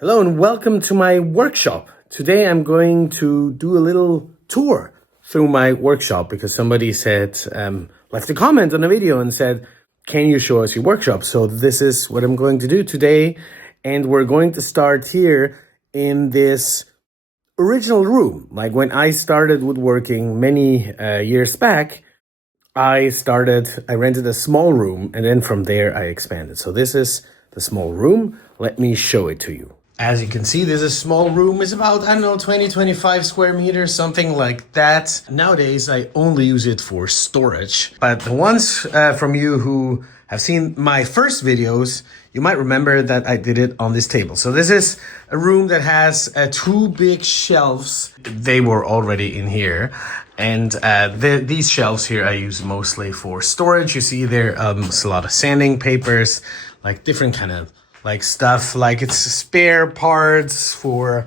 Hello and welcome to my workshop. Today I'm going to do a little tour through my workshop because somebody said, left a comment on the video and said, can you show us your workshop? So this is what I'm going to do today. And we're going to start here in this original room. Like when I started woodworking many years back, I rented a small room and then from there I expanded. So this is the small room. Let me show it to you. As you can see, this is a small room. It's about, 20-25 square meters, something like that. Nowadays, I only use it for storage. But the ones from you who have seen my first videos, you might remember that I did it on this table. So this is a room that has two big shelves. They were already in here. And these shelves here I use mostly for storage. You see there it's a lot of sanding papers, like different kind of like stuff, like it's spare parts for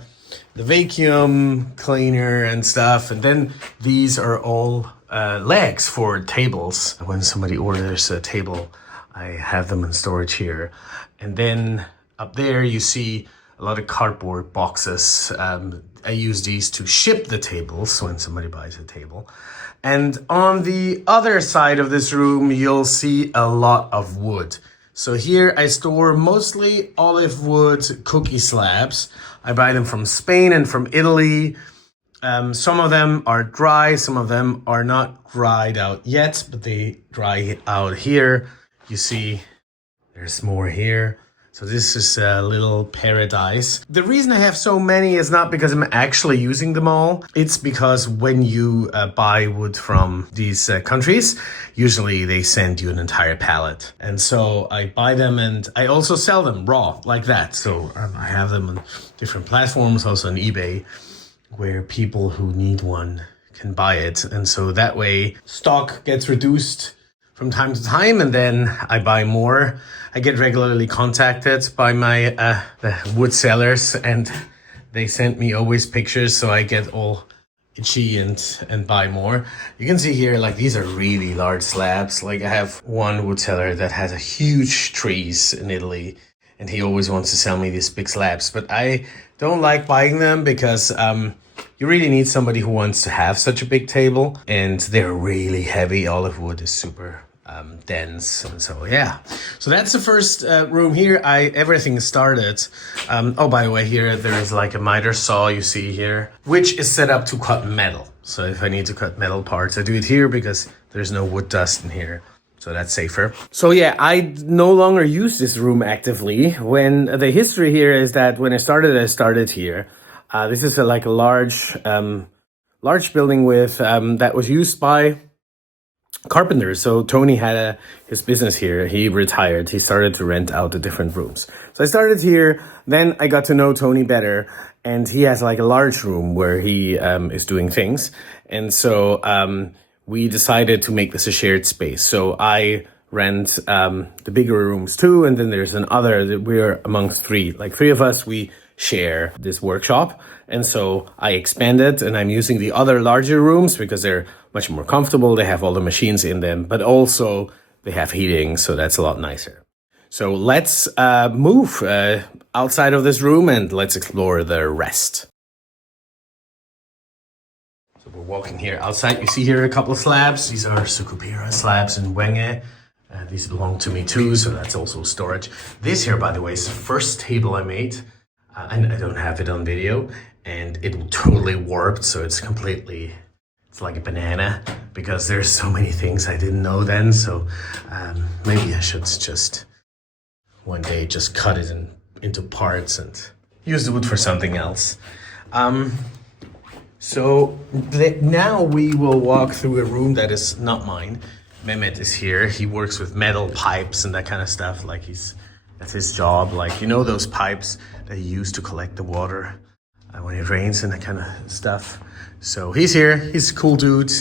the vacuum cleaner and stuff. And then these are all legs for tables. When somebody orders a table, I have them in storage here. And then up there you see a lot of cardboard boxes. I use these to ship the tables when somebody buys a table. And on the other side of this room, you'll see a lot of wood. So here I store mostly olive wood cookie slabs. I buy them from Spain and from Italy. Some of them are dry, some of them are not dried out yet, but they dry out here. You see, there's more here. So this is a little paradise. The reason I have so many is not because I'm actually using them all. It's because when you buy wood from these countries, usually they send you an entire pallet. And so I buy them and I also sell them raw like that. So I have them on different platforms, also on eBay, where people who need one can buy it. And so that way stock gets reduced from time to time, and then I buy more. I get regularly contacted by my the wood sellers, and they send me always pictures, so I get all itchy and buy more. You can see here, like these are really large slabs. Like I have one wood seller that has a huge trees in Italy, and he always wants to sell me these big slabs, but I don't like buying them because you really need somebody who wants to have such a big table, and they're really heavy. Olive wood is super dense, and so yeah. So that's the first room here. Everything started. Oh, by the way, here there is like a miter saw you see here, which is set up to cut metal. So if I need to cut metal parts, I do it here because there's no wood dust in here. So that's safer. So yeah, I no longer use this room actively. When the history here is that when I started here. This is like a large building with that was used by carpenters. So Tony had his business here. He retired. He started to rent out the different rooms. So I started here. Then I got to know Tony better, and he has like a large room where he is doing things. And so we decided to make this a shared space. So I rent the bigger rooms too, and then there's another that we're amongst three. Like three of us, we share this workshop. And so I expanded, and I'm using the other larger rooms because they're much more comfortable. They have all the machines in them, but also they have heating, so that's a lot nicer. So let's move outside of this room and let's explore the rest. So we're walking here outside. You see here a couple of slabs. These are Sucupira slabs in Wenge. These belong to me too, so that's also storage. This here, by the way, is the first table I made. And I don't have it on video, and it totally warped, so it's like a banana because there's so many things I didn't know then. So maybe I should just one day just cut it into parts and use the wood for something else. So now we will walk through a room that is not mine. Mehmet is here. He works with metal pipes and that kind of stuff. Like that's his job. Like, you know, those pipes that he used to collect the water when it rains and that kind of stuff. So he's here. He's a cool dude.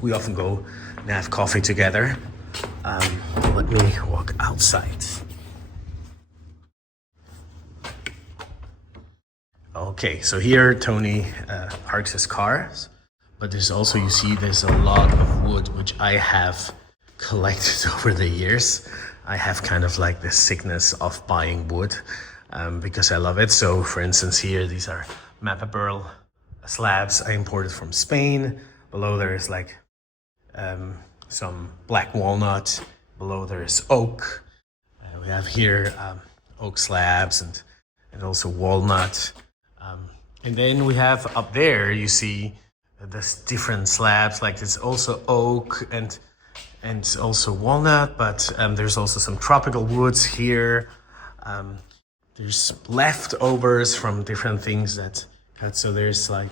We often go and have coffee together. Let me walk outside. Okay, so here Tony parks his cars. But there's also, you see, there's a lot of wood which I have collected over the years. I have kind of like the sickness of buying wood. because I love it. So for instance here, these are Mapa Burl slabs I imported from Spain. Below there is like some black walnut. Below there is oak. We have here oak slabs and also walnut. And then we have up there, you see this different slabs, like it's also oak and also walnut, but there's also some tropical woods here. There's leftovers from different things that so there's like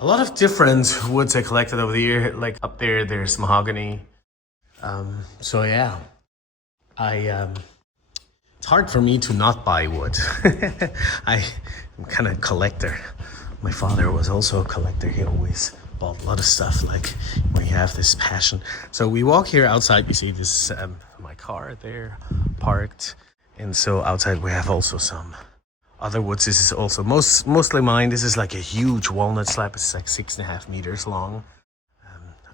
a lot of different woods I collected over the year. Like up there, there's mahogany. So yeah, it's hard for me to not buy wood. I'm kind of a collector. My father was also a collector. He always bought a lot of stuff, like when you have this passion. So we walk here outside, we see this my car there parked, and so outside we have also some other woods. This is also mostly mine. This is like a huge walnut slab. It's like 6.5 meters long.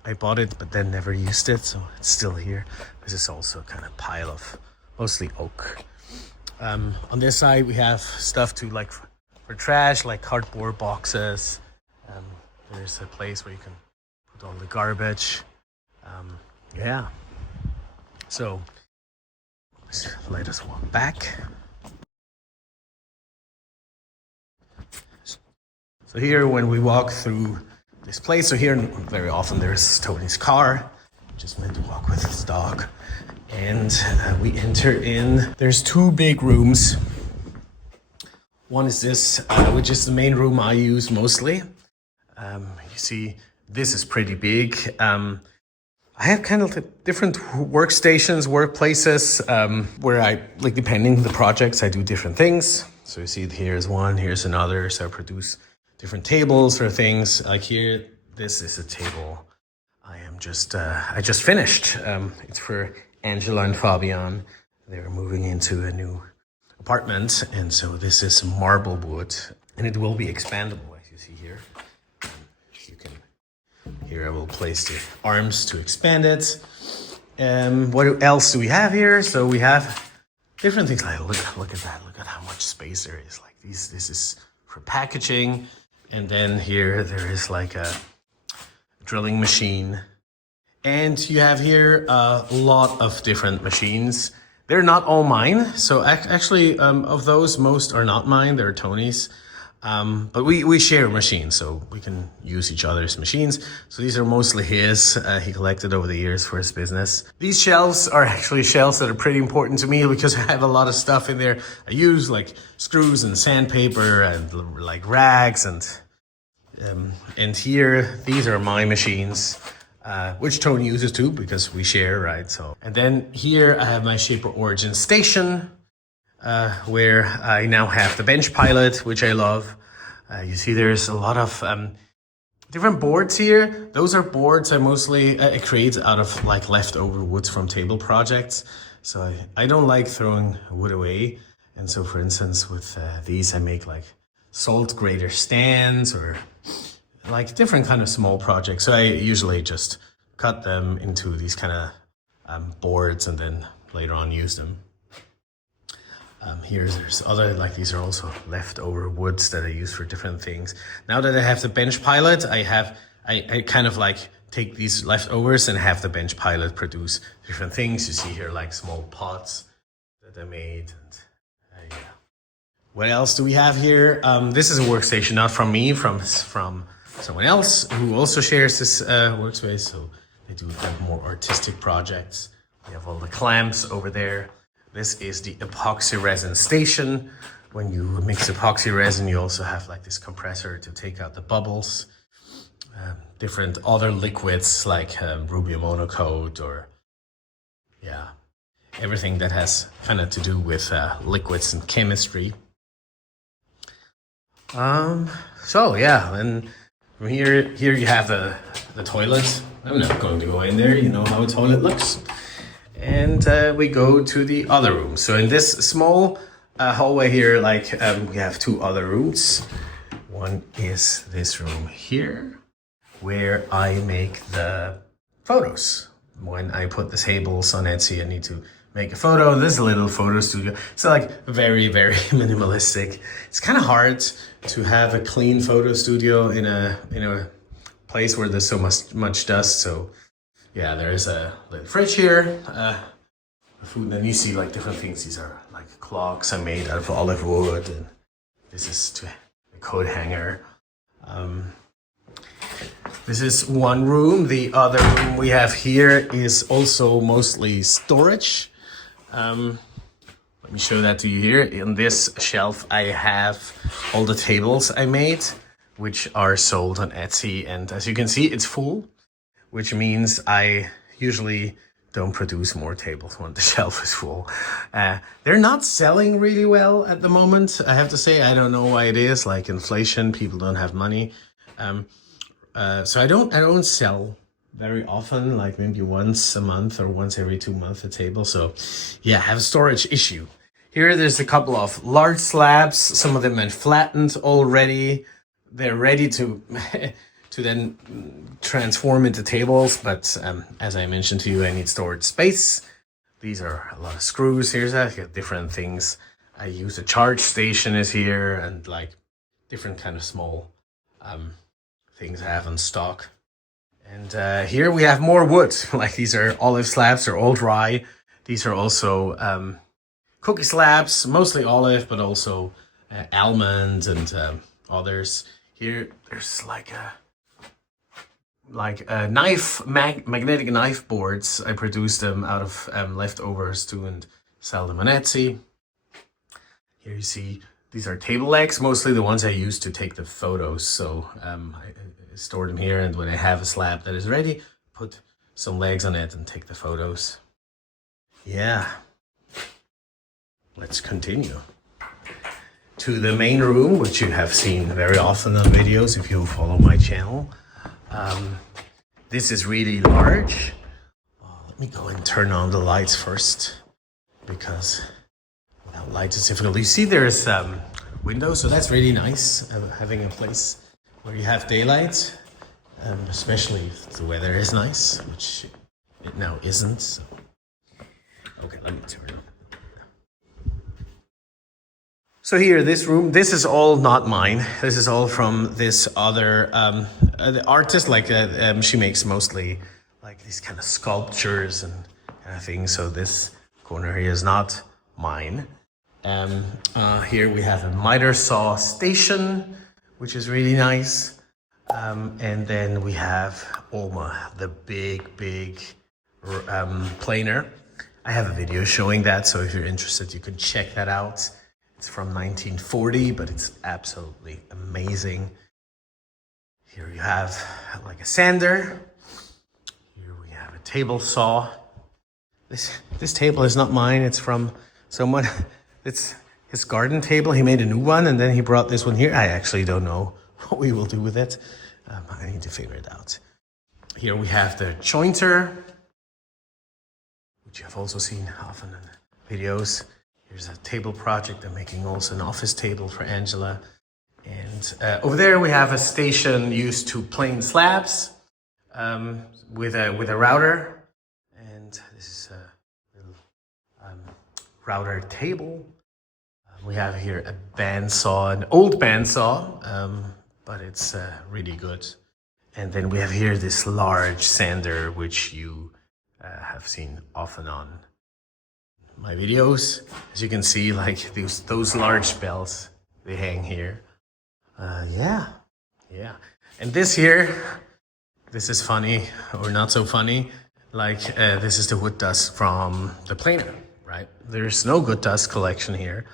I bought it but then never used it, so it's still here. This is also kind of pile of mostly oak. On this side we have stuff to like for trash, like cardboard boxes. There's a place where you can put all the garbage. Yeah. So let us walk back. So here, when we walk through this place, so here very often there's Tony's car. Just meant to walk with his dog. And we enter in. There's two big rooms. One is this, which is the main room I use mostly. You see, this is pretty big. I have kind of different workstations, workplaces, where I, like depending on the projects, I do different things. So you see here's one, here's another. So I produce different tables for things. Like here, this is a table I just finished. It's for Angela and Fabian. They're moving into a new apartment. And so this is marble wood, and it will be expandable, as you see here. Here I will place the arms to expand it. What else do we have here? So we have different things. Like look at that. Look at how much space there is. Like this is for packaging. And then here there is like a drilling machine. And you have here a lot of different machines. They're not all mine. So actually of those, most are not mine. They're Tony's. But we share machines, so we can use each other's machines. So these are mostly his. He collected over the years for his business. These shelves are actually shelves that are pretty important to me because I have a lot of stuff in there I use, like screws and sandpaper and like rags and here these are my machines, which Tony uses too because we share, right? So and then here I have my Shaper Origin station. Where I now have the bench pilot, which I love. You see there's a lot of different boards here. Those are boards I mostly create out of like leftover woods from table projects. So I don't like throwing wood away. And so for instance with these I make like salt grater stands or like different kind of small projects. So I usually just cut them into these kind of boards and then later on use them. There's other, like these are also leftover woods that I use for different things. Now that I have the bench pilot, I kind of like take these leftovers and have the bench pilot produce different things. You see here like small pots that I made. And yeah. What else do we have here? This is a workstation, not from me, from someone else who also shares this workspace. So they do kind of more artistic projects. We have all the clamps over there. This is the epoxy resin station. When you mix epoxy resin, you also have like this compressor to take out the bubbles. Different other liquids like Rubio Monocoat or yeah, everything that has kind of to do with liquids and chemistry. So yeah, and from here you have the toilet. I'm not going to go in there. You know how a toilet looks. And we go to the other room. So in this small hallway here, like we have two other rooms. One is this room here, where I make the photos. When I put the tables on Etsy, I need to make a photo. This is a little photo studio. It's like very, very minimalistic. It's kind of hard to have a clean photo studio in a place where there's so much dust. So yeah, there's a little fridge here. Food, and then you see like different things. These are like clocks I made out of olive wood, and this is a coat hanger. This is one room. The other room we have here is also mostly storage. Let me show that to you here. In this shelf, I have all the tables I made, which are sold on Etsy. And as you can see, it's full, which means I usually don't produce more tables when the shelf is full. They're not selling really well at the moment. I have to say, I don't know why it is, like inflation, people don't have money. So I don't sell very often, like maybe once a month or once every 2 months a table. So yeah, I have a storage issue. Here there's a couple of large slabs. Some of them are flattened already. They're ready to to then transform into tables. But as I mentioned to you, I need storage space. These are a lot of screws. Here's different things. I use a charge station is here, and like different kind of small things I have in stock. And here we have more wood. Like these are olive slabs, they're all dry. These are also cookie slabs, mostly olive, but also almond and others. Here there's like a knife, magnetic knife boards. I produce them out of leftovers too and sell them on Etsy. Here you see these are table legs, mostly the ones I use to take the photos. So I store them here, and when I have a slab that is ready, put some legs on it and take the photos. Yeah. Let's continue to the main room, which you have seen very often on videos if you follow my channel. This is really large. Let me go and turn on the lights first, because without lights it's difficult. You see there's windows, so that's really nice, having a place where you have daylight, especially if the weather is nice, which it now isn't. So. Okay, let me turn it on. So here, this room, this is all not mine. This is all from this other the artist. Like she makes mostly like these kind of sculptures and kind of things. So this corner here is not mine. Here we have a miter saw station, which is really nice. And then we have Olma, the big planer. I have a video showing that, so if you're interested, you can check that out. It's from 1940, but it's absolutely amazing. Here you have like a sander. Here we have a table saw. This table is not mine. It's from someone. It's his garden table. He made a new one, and then he brought this one here. I actually don't know what we will do with it. I need to figure it out. Here we have the jointer, which you have also seen often in videos. Here's a table project. I'm making also an office table for Angela. And over there we have a station used to plane slabs with a router. And this is a little router table. We have here a bandsaw, an old bandsaw, but it's really good. And then we have here this large sander, which you have seen often on my videos. As you can see, like those large belts, they hang here. Yeah. And this here, this is funny or not so funny. Like this is the wood dust from the planer, right? There's no good dust collection here.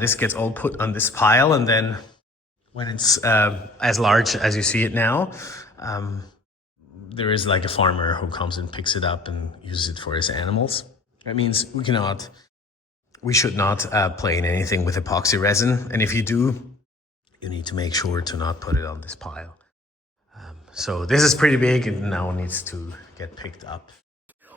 This gets all put on this pile, and then when it's as large as you see it now, there is like a farmer who comes and picks it up and uses it for his animals. That means we should not plane anything with epoxy resin. And if you do, you need to make sure to not put it on this pile. So this is pretty big and now needs to get picked up.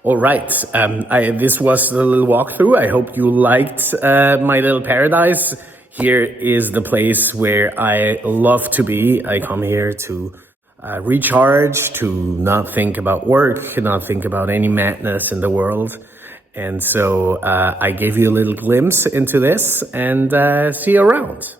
All right, this was the little walkthrough. I hope you liked my little paradise. Here is the place where I love to be. I come here to recharge, to not think about work, not think about any madness in the world. And so I gave you a little glimpse into this, and see you around.